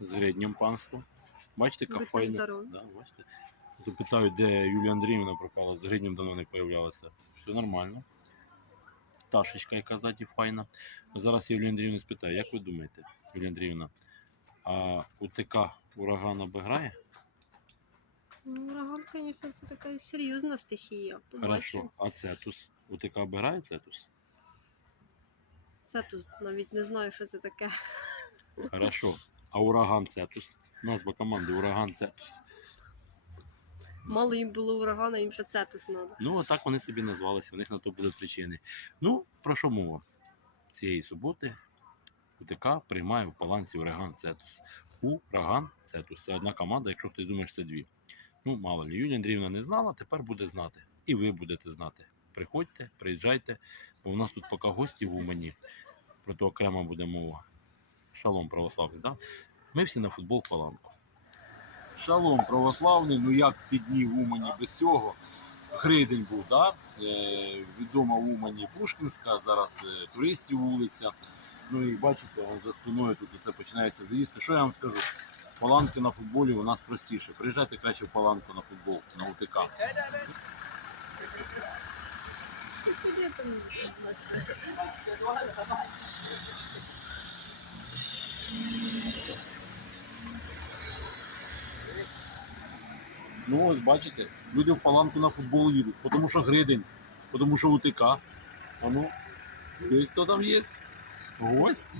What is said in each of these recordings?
з гриднем панство. Бачите, яка файна. Да, бачите? То питають, де Юлія Андріївна пропала, з гриднем давно не появлялася. Все нормально. Пташечка, яка ззаді файна. Зараз я Юлію Андріївну спитаю, як ви думаєте, Юлія Андріївна, а УТК ураган обіграє? Ну, ураган, звісно, це така серйозна стихія. Хорошо. А цетус? УТК обіграє цетус? Це тут навіть не знаю, що це таке. Хорошо. А ураган цетус? Назва команди ураган цетус. Мало їм було урагана, їм ще цетус треба. Ну, отак вони собі назвалися, у них на то були причини. Ну, про що мова? Цієї суботи УТК приймає в балансі ураган Цетус. Ураган Цетус. Це одна команда, якщо хтось думає, що це дві. Ну, мало лі, Юлія Андріївна не знала, тепер буде знати. І ви будете знати. Приходьте, приїжджайте, бо у нас тут поки гості в Умані, про то окремо буде мова. Шалом православний, да? Ми всі на футбол паланку. Шалом православний, ну як ці дні в Умані без цього. Гридень був, да? е, відома в Умані Пушкінська, зараз е, туристів вулиця. Ну і бачите, за спиною тут усе починається заїсти. Що я вам скажу? Паланки на футболі у нас простіше. Приїжджайте краще в паланку на футбол, на УТК. Куди там? Ну ось бачите, люди в паланку на футбол їдуть, тому що Гридень, тому що УТК. А ну, дивись, хто там є? Гості.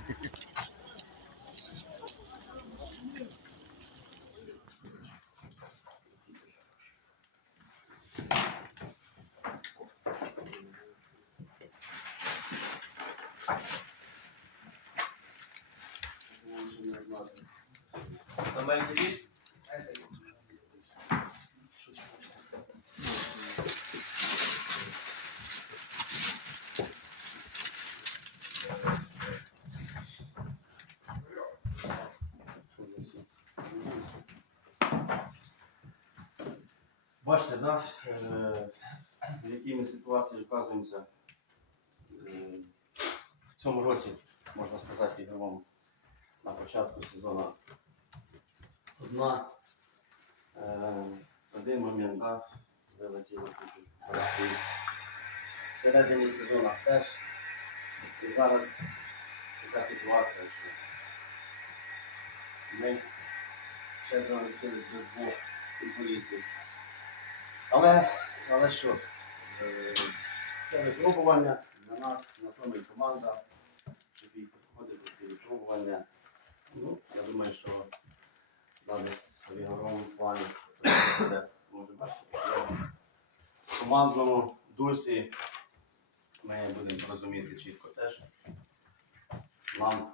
Бачите, да, е, в якій ми ситуації оказуємося Е, в цьому році, можна сказати, ігровому на початку сезону одна е, один момент, да, вилетіло операції. Всередині сезону теж. І зараз така ситуація, що ми ще залишились без двох футболістів. Але, але що, е, це випробування для нас, на тому і команда, щоб їй підходити ці випробування. Ну, я думаю, що далі в ігровому плані може бачити, в командному дусі ми будемо розуміти чітко теж. Нам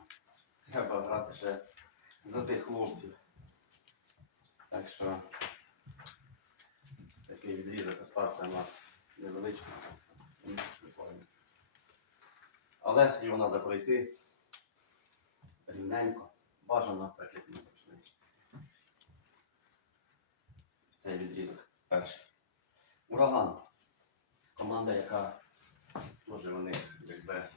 треба грати ще за тих хлопців. Так що такий відрізок остався у нас невеличкий. Але його треба пройти рівненько, бажано так, як ми почали. Цей відрізок перший. Ураган. Команда, яка теж вони якби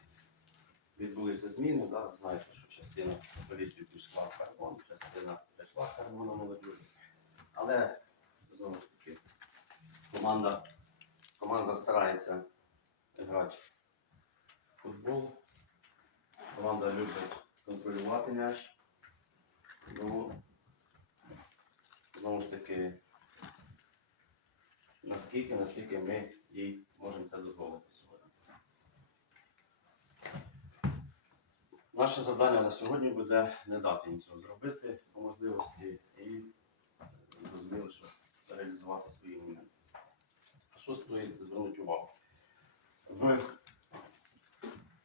відбулися зміни. Зараз знаєте, що частина футболістів пішла в карбон, частина пішла в карбон молодіжі. Але знову ж команда, команда старається грати в футбол. Команда любить контролювати м'яч. Ну, знову ж таки, наскільки, наскільки ми їй можемо це дозволити сьогодні. Наше завдання на сьогодні буде не дати їм цього зробити по можливості і зрозуміло, що реалізувати свої моменти. Що стоїть звернути увагу? В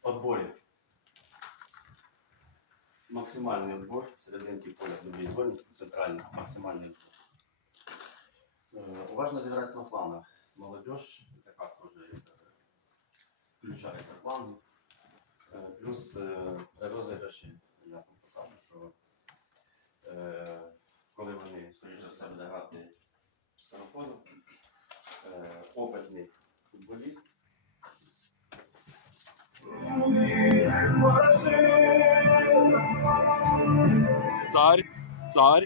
отборі максимальний отбор серединки поля другій зоні, центральний максимальний отбор. Е, Уважно зіграти на флангах. Молодіж така теж е, включається в план. Е, Плюс розіграші я вам покажу, що коли вони, скоріше все, буде грати староходом, опитний футболіст. Цар цар.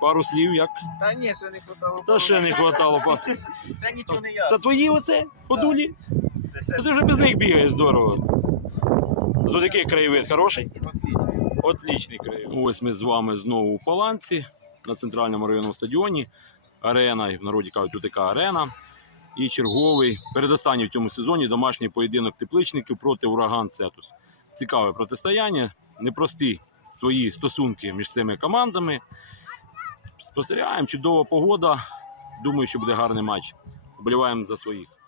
Пару слів як. Та ні, ще не хватало. Та ще не хватало. па- Ще нічого не я. Це твої оце ходулі? Це ще Та ти вже без них бігаєш здорово. Тут який краєвид хороший? отлично. Отлічний краєвид. Ось ми з вами знову у Паланці на центральному районному стадіоні. Арена, в народі кажуть, така арена. І черговий, передостанній в цьому сезоні домашній поєдинок тепличників проти ураган Цетус. Цікаве протистояння, непрості свої стосунки між цими командами. Спостерігаємо, чудова погода. Думаю, що буде гарний матч. Вболіваємо за своїх.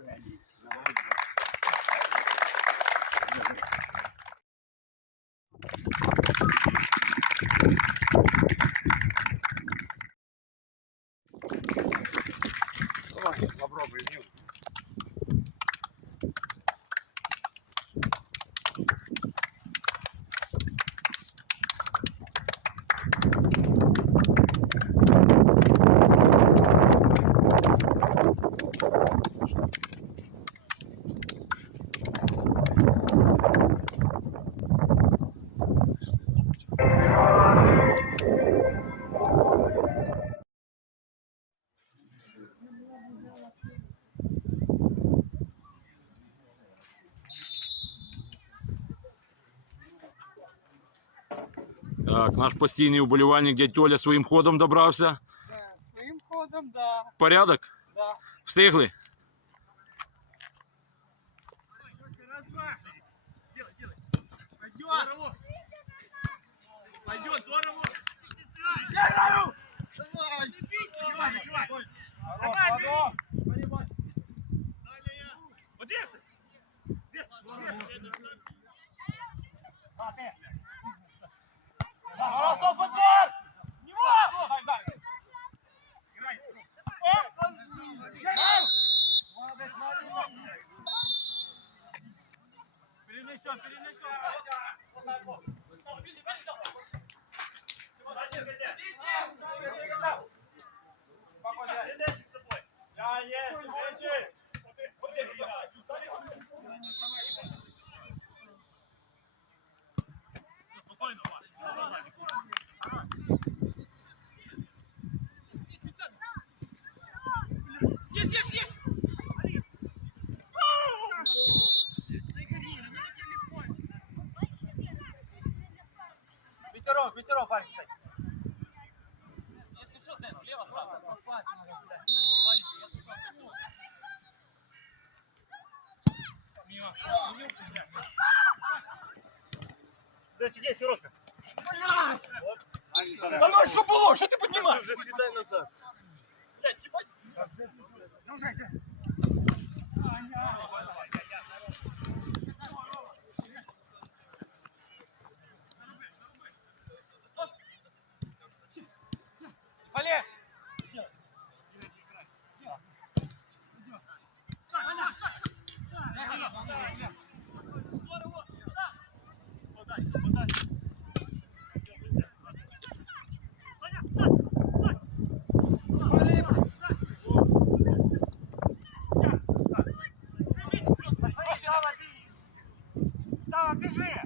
Гравець на Так, наш постійний уболівальник дядь Толя своїм ходом добрався. Своїм ходом, да. Порядок? Да. Встигли? 好点，好点，好，Ветерок, ветерок, парень, кстати. Если что, Дэн, влево сразу. Мимо. Дайте, есть, воротка. Да ну что было? Что ты поднимаешь? Уже съедай назад. Блядь, ебать. Вале! Давай, бежи!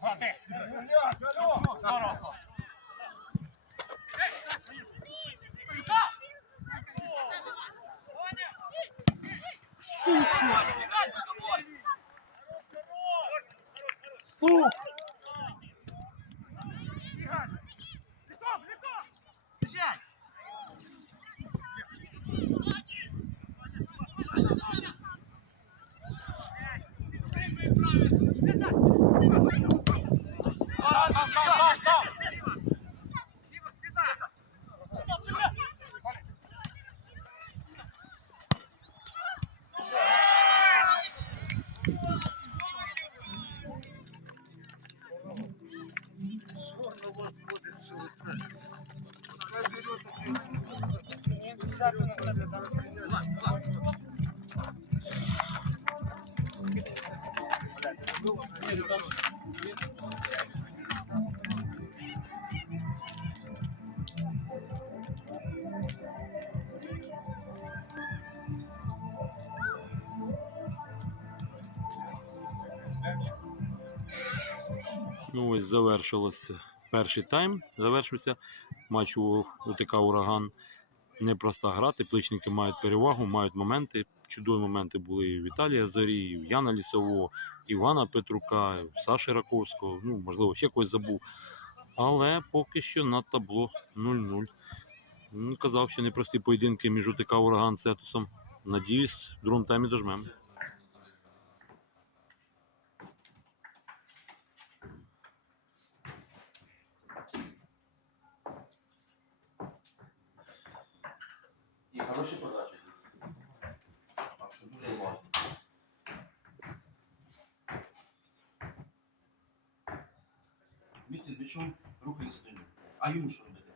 Хвати! Здорово! Бежать! Там, там, завершилося перший тайм. Завершився матч у УТК Ураган. Непроста гра, тепличники мають перевагу, мають моменти. Чудові моменти були і Віталія Зорі, і Яна Лісового, Івана Петрука, і Саші Раковського. Ну, можливо, ще когось забув. Але поки що на табло 0-0. Ну, Казав, що непрості поєдинки між УТК Ураган з Етусом. Надіюсь, в другому таймі дожмемо. Хороші подачі. Так що дуже уважно. Вместе з м'ячом рухайся до нього. А йому що робити?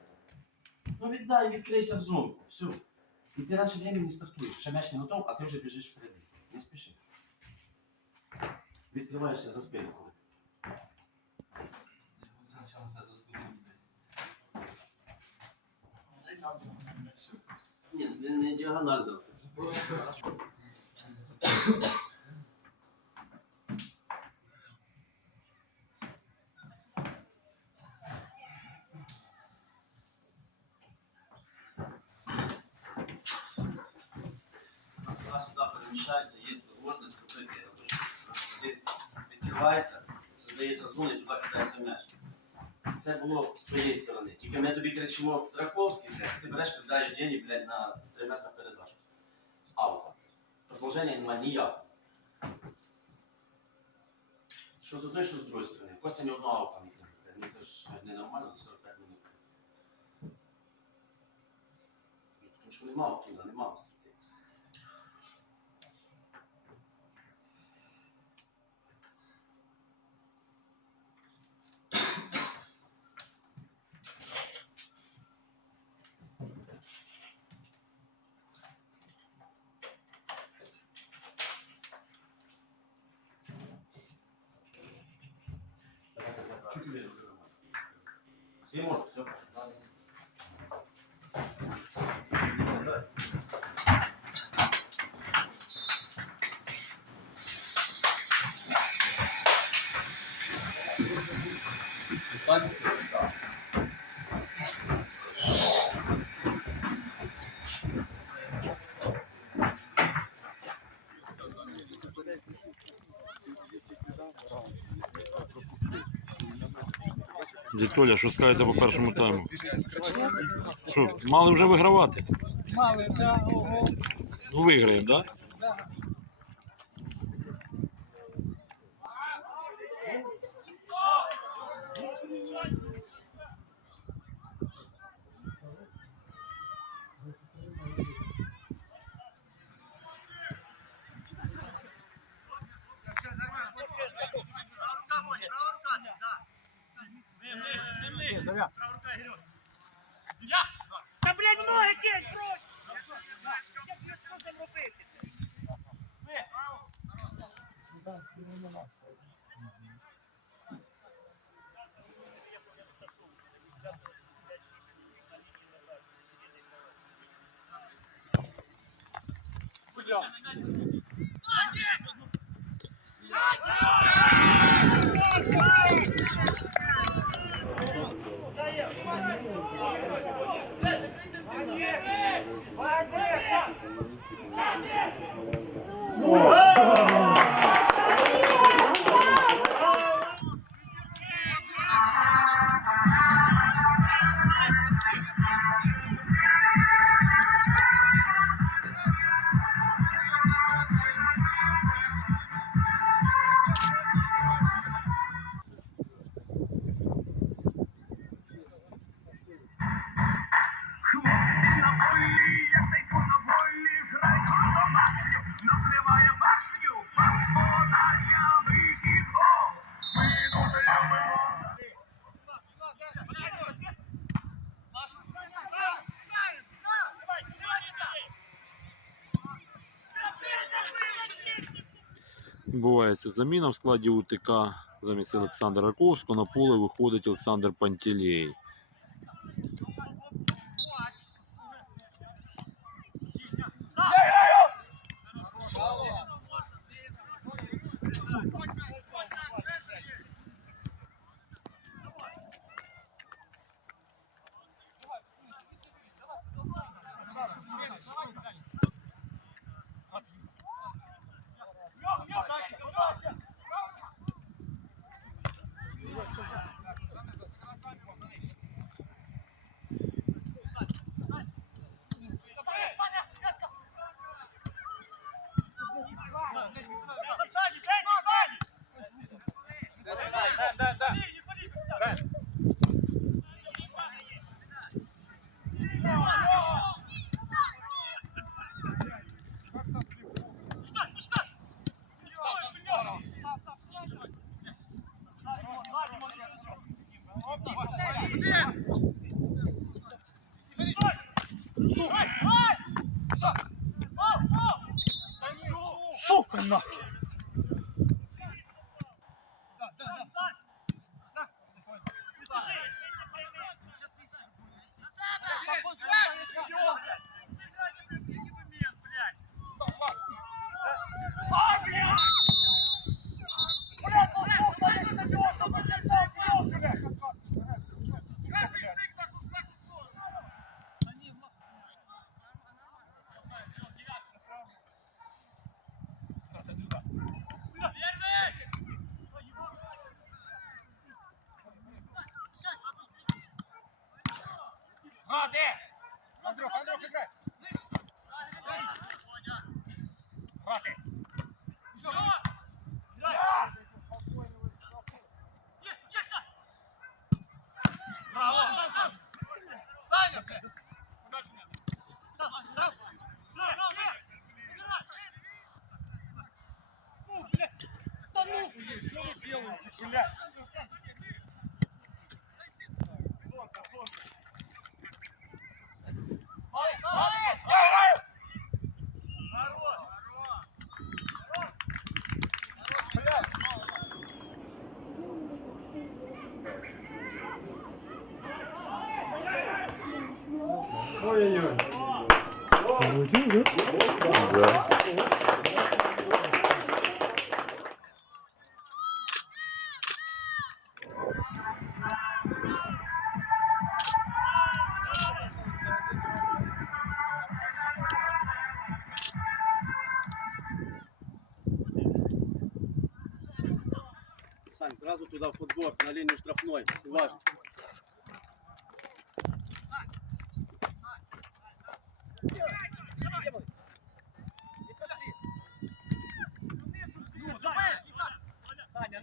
Ну віддай, відкрийся в зонку. Все. І ти раніше времени не стартуєш. Ще м'яч не готов, а ти вже біжиш вперед. Не спіши. Відкриваєшся за спину коли. Ні, не, не діагонально. Просто Вона сюди переміщається, є можливість що сюди відкривається, задається зона і туди кидається м'яч. Це було з твоєї сторони. Тільки ми тобі кричимо Драковський, ти береш, Дені, блядь, на 3 метра перед вашим. Аута. Продолжение ніякого. Що з одної, що з другої сторони. Костя ні одного аута не кинув. Ну це ж ненормально за 45 минут. Ну, Тому що нема оттуда, нема остроти. Чуть вверх. Все может, все хорошо. Дядь Толя, що скажете по першому тайму? Що, мали вже вигравати? Мали, да. Ну, виграємо, так? Да? John. Відбувається заміна в складі УТК. Замість Олександра Раковського на поле виходить Олександр Пантелєй. Сука,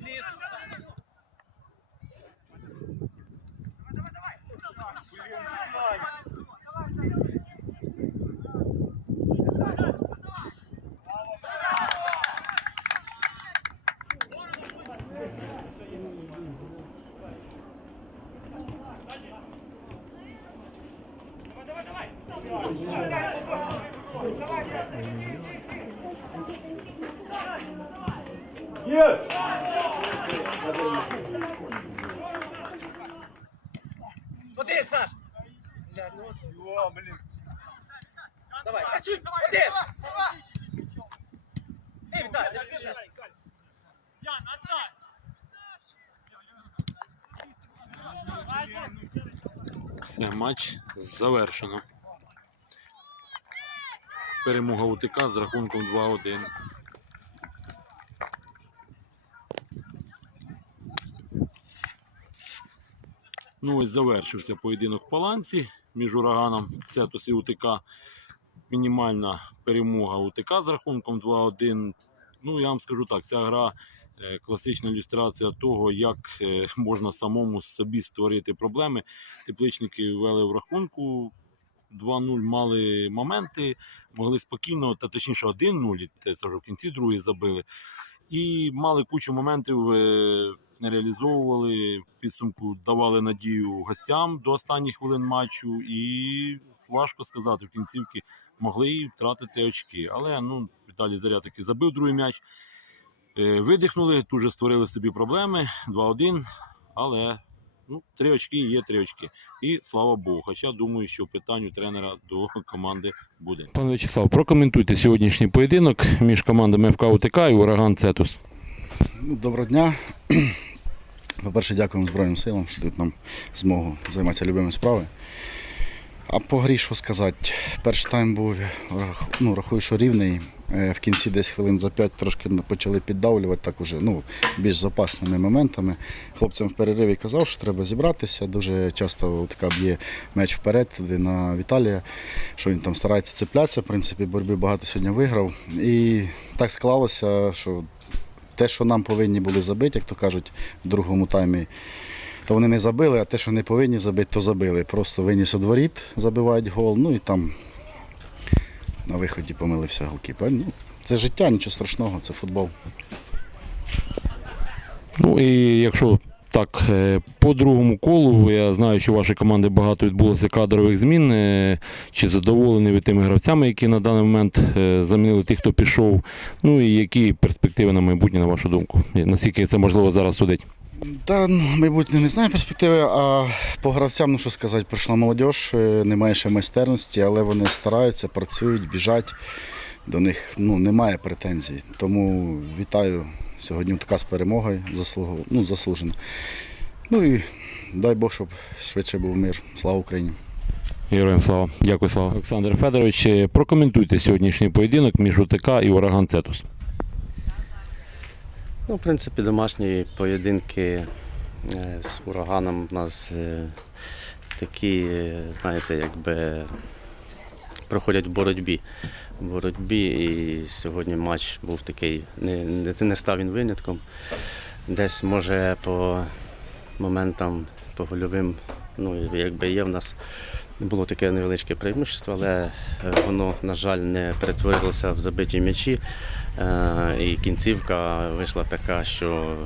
Beleza. Віталій, не біжи. Все, матч завершено. Перемога УТК з рахунком 2-1. Ну ось завершився поєдинок в Паланці між ураганом Цетус і УТК. Мінімальна перемога УТК з рахунком 2-1. Ну, я вам скажу так, ця гра е, класична ілюстрація того, як е, можна самому собі створити проблеми. Тепличники вели в рахунку. 2-0 мали моменти, могли спокійно, та точніше 1-0, це вже в кінці другий забили. І мали кучу моментів, е, не реалізовували. Підсумку давали надію гостям до останніх хвилин матчу. І важко сказати, в кінцівці могли і втратити очки. Але ну, Віталій Заря таки забив другий м'яч. Е, Видихнули, тут же створили собі проблеми 2-1. Але ну, три очки є три очки. І слава Богу. Хоча думаю, що питань у тренера до команди буде. Пане Вячеслав, прокоментуйте сьогоднішній поєдинок між командами ФК УТК і Ураган Цетус. Ну, Доброго дня. По-перше, дякуємо Збройним силам, що дають нам змогу займатися любими справами. А по грі, що сказати, перший тайм був, ну, рахую, що рівний. Е, В кінці десь хвилин за п'ять трошки почали піддавлювати так уже, ну, більш запасними моментами. Хлопцям в перериві казав, що треба зібратися. Дуже часто така б'є м'яч вперед туди на Віталія, що він там старається цеплятися. В принципі, боротьби багато сьогодні виграв. І так склалося, що те, що нам повинні були забити, як то кажуть, в другому таймі, то вони не забили, а те, що не повинні забити, то забили. Просто виніс у дворіт, забивають гол, ну і там на виході помилився голкіпер. Ну, це життя, нічого страшного, це футбол. Ну і якщо так, е, по другому колу, я знаю, що у вашої команди багато відбулося кадрових змін. Е, Чи задоволені ви тими гравцями, які на даний момент е, замінили тих, хто пішов? Ну і які перспективи на майбутнє, на вашу думку? Наскільки це можливо зараз судити? Та, ну, мабуть, не знаю перспективи, а по гравцям, ну що сказати, прийшла молодь, е, немає ще майстерності, але вони стараються, працюють, біжать. До них ну, немає претензій. Тому вітаю сьогодні така з перемогою, заслугу, ну, заслужено. Ну і дай Бог, щоб швидше був мир. Слава Україні! Героям слава. Дякую, слава. Олександр Федорович, е, прокоментуйте сьогоднішній поєдинок між УТК і Ураган Цетус. Ну, в принципі, домашні поєдинки е, з ураганом у нас е, такі, е, знаєте, якби проходять в боротьбі. В боротьбі і сьогодні матч був такий, не, не, не став він винятком. Десь може по моментам, по гольовим, ну, якби є в нас було таке невеличке преимущество, але е, воно, на жаль, не перетворилося в забиті м'ячі. Е, І кінцівка вийшла така, що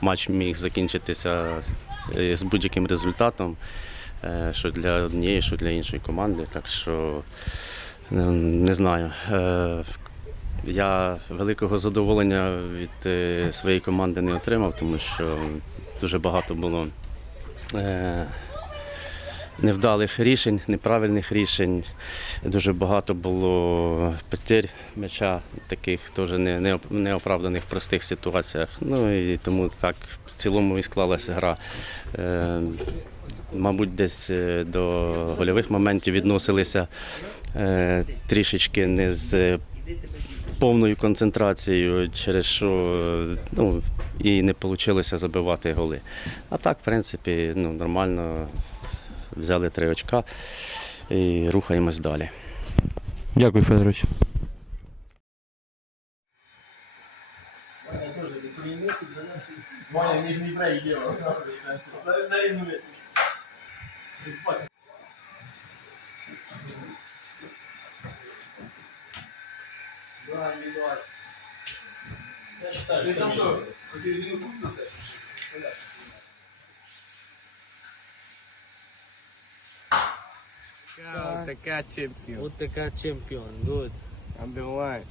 матч міг закінчитися е, з будь-яким результатом, що для однієї, що для іншої команди. Так що не знаю. Я великого задоволення від своєї команди не отримав, тому що дуже багато було невдалих рішень, неправильних рішень. Дуже багато було потерь м'яча, таких теж не, не, оп- неоправданих в простих ситуаціях. Ну і тому так в цілому і склалася гра. Е, мабуть, десь е, до гольових моментів відносилися е, трішечки не з повною концентрацією, через що ну, і не вийшло забивати голи. А так, в принципі, ну, нормально взяли три очка і рухаємось далі. Дякую, Федорович. Ваня нижний брейк делал. На, на рівну. Да, не давай. Я считаю, что... Ты там что, посередину курса Scar. Uteca champion. Uteca champion, good. I'm Number one.